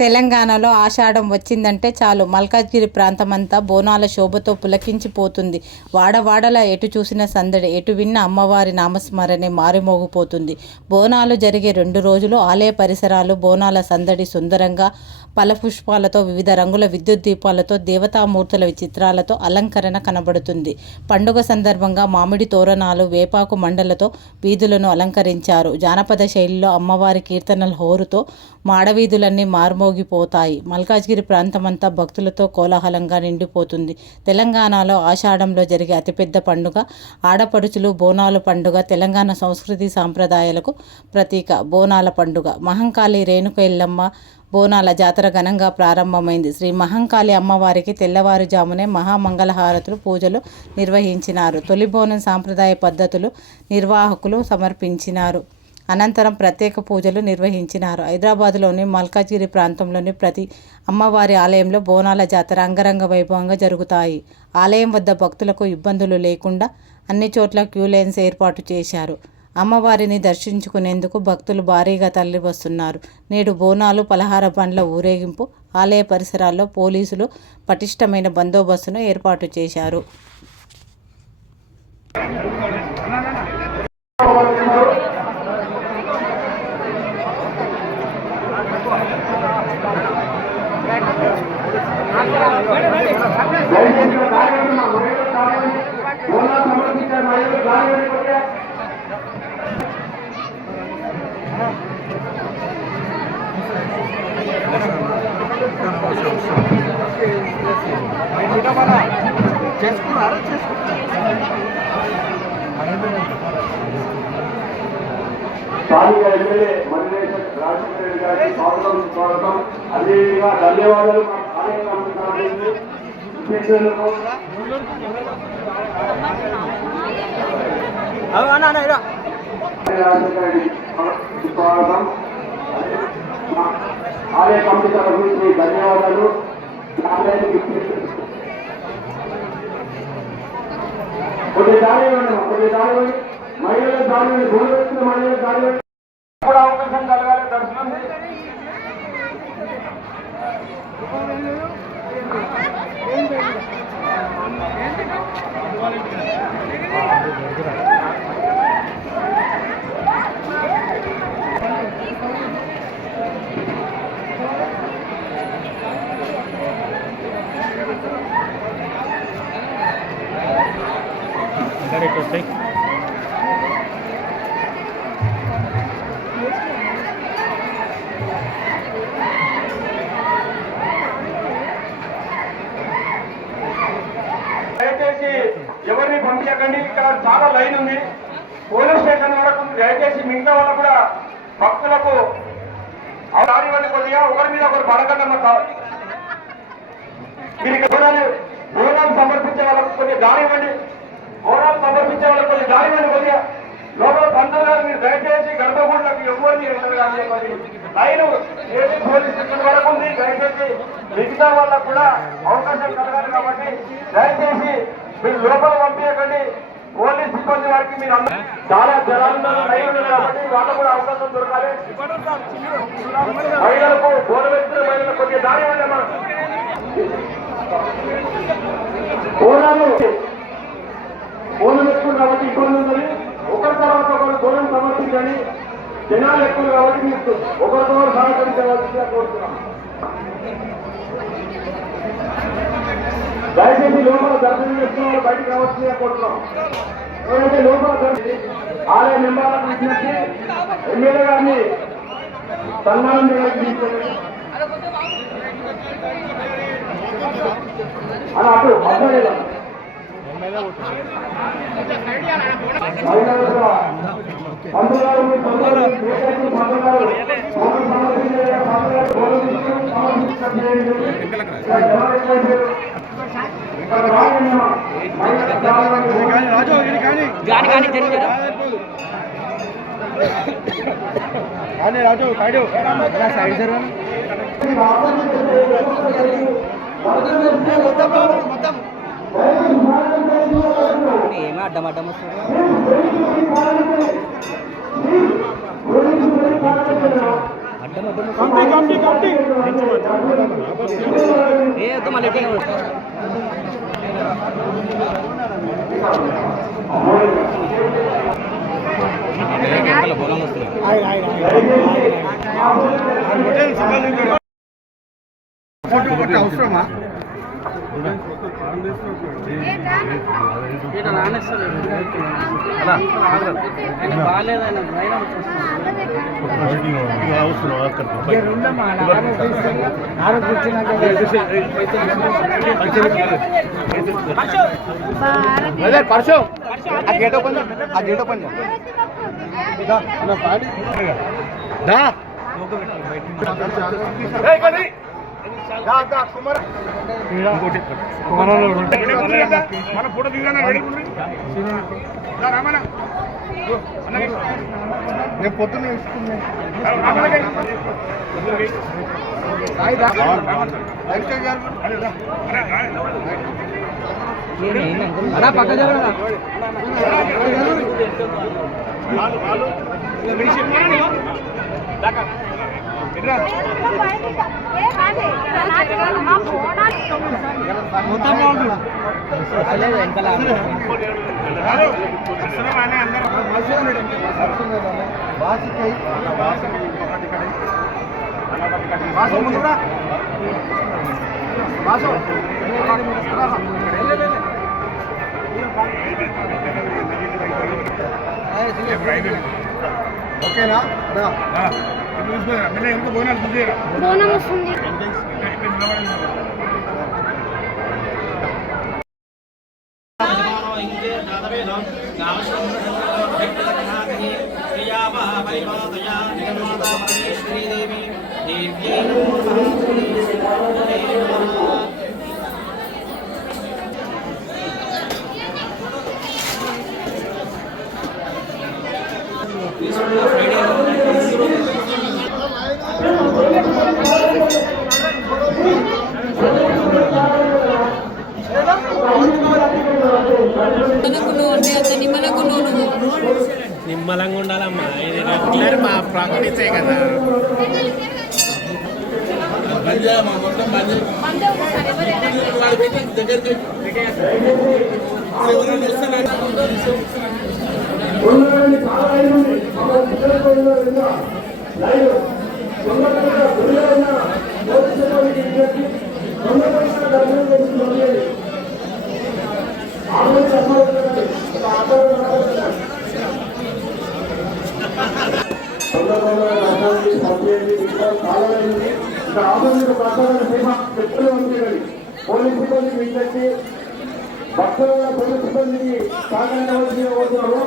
తెలంగాణలో ఆషాఢం వచ్చిందంటే చాలు మల్కాజ్గిరి ప్రాంతమంతా బోనాల శోభతో పులకించిపోతుంది. వాడవాడలా ఎటు చూసిన సందడి, ఎటు విన్న అమ్మవారి నామస్మరణే మారుమోగిపోతుంది. బోనాలు జరిగే 2 రోజులు ఆలయ పరిసరాలు బోనాల సందడి సుందరంగా ఫలపుష్పాలతో, వివిధ రంగుల విద్యుత్ దీపాలతో, దేవతామూర్తుల చిత్రాలతో అలంకరణ కనబడుతుంది. పండుగ సందర్భంగా మామిడి తోరణాలు, వేపాకు మండలతో వీధులను అలంకరించారు. జానపద శైలిలో అమ్మవారి కీర్తనల హోరుతో మాడవీధులన్నీ మార్మోగిపోతాయి. మల్కాజ్గిరి ప్రాంతమంతా భక్తులతో కోలాహలంగా నిండిపోతుంది. తెలంగాణలో ఆషాఢంలో జరిగే అతిపెద్ద పండుగ ఆడపడుచులు బోనాల పండుగ. తెలంగాణ సంస్కృతి సాంప్రదాయాలకు ప్రతీక బోనాల పండుగ. మహంకాళి రేణుక ఎల్లమ్మ బోనాల జాతర ఘనంగా ప్రారంభమైంది. శ్రీ మహంకాళి అమ్మవారికి తెల్లవారుజామునే మహామంగళహారతులు పూజలు నిర్వహించినారు. తొలి బోనం సాంప్రదాయ పద్ధతులు నిర్వాహకులు సమర్పించినారు. అనంతరం ప్రత్యేక పూజలు నిర్వహించినారు. హైదరాబాద్లోని మల్కాజ్గిరి ప్రాంతంలోని ప్రతి అమ్మవారి ఆలయంలో బోనాల జాతర అంగరంగ వైభవంగా జరుగుతాయి. ఆలయం వద్ద భక్తులకు ఇబ్బందులు లేకుండా అన్ని చోట్ల క్యూ లైన్స్ ఏర్పాటు చేశారు. అమ్మవారిని దర్శించుకునేందుకు భక్తులు భారీగా తరలి వస్తున్నారు. నేడు బోనాలు, పలహార బండ్ల ఊరేగింపు. ఆలయ పరిసరాల్లో పోలీసులు పటిష్టమైన బందోబస్తును ఏర్పాటు చేశారు. స్థానిక ఎమ్మెల్యే మల్లేశ్వర రాజశేఖర రెడ్డి గారికి స్వాగతం. అదేవిధంగా ధన్యవాదాలు రాజశేఖర రెడ్డి స్వాగతం. ఆలయ కమిటీ తరఫు ధన్యవాదాలు. కొద్ది దారి మహిళల దారి భూమి వచ్చిన మహిళల దారి కూడా అవకాశం కలగాలి. దర్శనం దయచేసి ఎవరిని పంపించకండి. ఇక్కడ చాలా లైన్ ఉంది. పోలీస్ స్టేషన్ వరకు దయచేసి మిగతా వాళ్ళు కూడా భక్తులకు దారి వంటి కొద్దిగా ఒకరి మీద ఒకరు పడకండి. మీరు ఇక్కడ బోనాలు సమర్పించే వాళ్ళకు కొద్దిగా దారి ఇవ్వండి. బోనాలు సమర్పించే వాళ్ళకు కొద్దిగా దారి ఇవ్వండి. కొద్దిగా లోపల పంతులు గారు మీరు దయచేసి గర్భగుండలకు ఎవరిని లైన్ పోలీస్ స్టేషన్ వరకు ఉంది. దయచేసి మిగతా వాళ్ళకు కూడా అవకాశం కలగాలి. కాబట్టి దయచేసి మీరు లోపల పంపించకండి. పోలీస్ సిబ్బంది వారికి మీరు చాలా జనాలు లైన్ ఉన్నారు కాబట్టి వాళ్ళకు కూడా అవకాశం దొరకాలి. మహిళలకు బోనం ఎత్తున్న మహిళలకు కొద్దిగా దారి ఇవ్వండి అమ్మా. బోనం ఎక్కువ కాబట్టి ఇబ్బంది ఉంటుంది. ఒకరి తర్వాత ఒకరు బోనం సమర్పించండి. జనాలు ఎక్కువ కాబట్టి మీకు ఒకరితో సహకరించవలసిందిగా కోరుతున్నాం. దయచేసి లోపల దర్శనం చేస్తున్న వాళ్ళు బయటకు రావాల్సిందిగా కోరుతున్నాం. ఎవరైతే లోపల ఆలయ మెంబర్లకు ఇచ్చినట్టు ఎమ్మెల్యే గారిని సన్మానం చేయడానికి తీసుకోండి. అలా అటు మాట్లాడేదా రాజు సైడ్ ఏమో అడ్డం అడ్డం వస్తుంది. అడ్డం అడ్డం అవసరమా పర్సు ఆ గేట్ ఓపెన్ ఆ గేట్ ఓపెన్ మన ఫోటో దిగానే రెడీ రామన్నా నేను పొద్దున్న వేసుకున్నాను పక్క జరగదా ఓకేనా బోనం వస్తుంది నిమ్మలంగా ఉండాలమ్మా ఇది రెగ్యులర్ మా ప్రాక్టీసే కదా పోలీస్ సిబ్బందికి విజ్ఞప్తి భక్తుల పోలీస్ సిబ్బందికి సహకరించవలసి కోరుతున్నారు.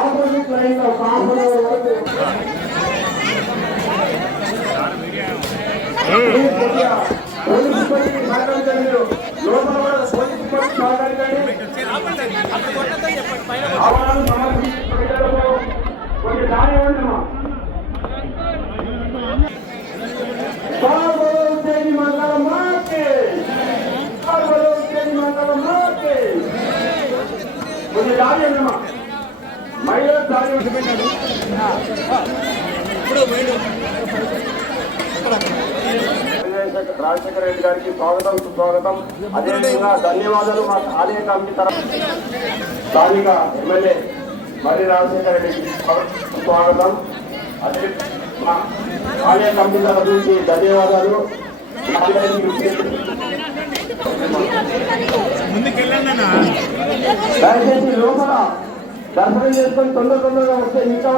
ఆపోజిట్ లైన్ లో పోలీస్ సిబ్బందికి సహకరించండి. లోపల కూడా పోలీస్ సిబ్బందికి సహకరించండి. ఆవరణను సమర్పించి కొంచెం దారి ఇవ్వండి. రాజశేఖర రెడ్డి గారికి స్వాగతం సుస్వాగతం. అదేవిధంగా ధన్యవాదాలు మా ఆలయ కమిటీ తరఫు స్థానిక ఎమ్మెల్యే మరి రాజశేఖర రెడ్డికి స్వాగతం. అదే మా ఆలయ కమిటీ తరఫు నుంచి ధన్యవాదాలు. దయచేసి లోపల దర్శనం చేసుకొని తొందరగా వస్తే ఇంకా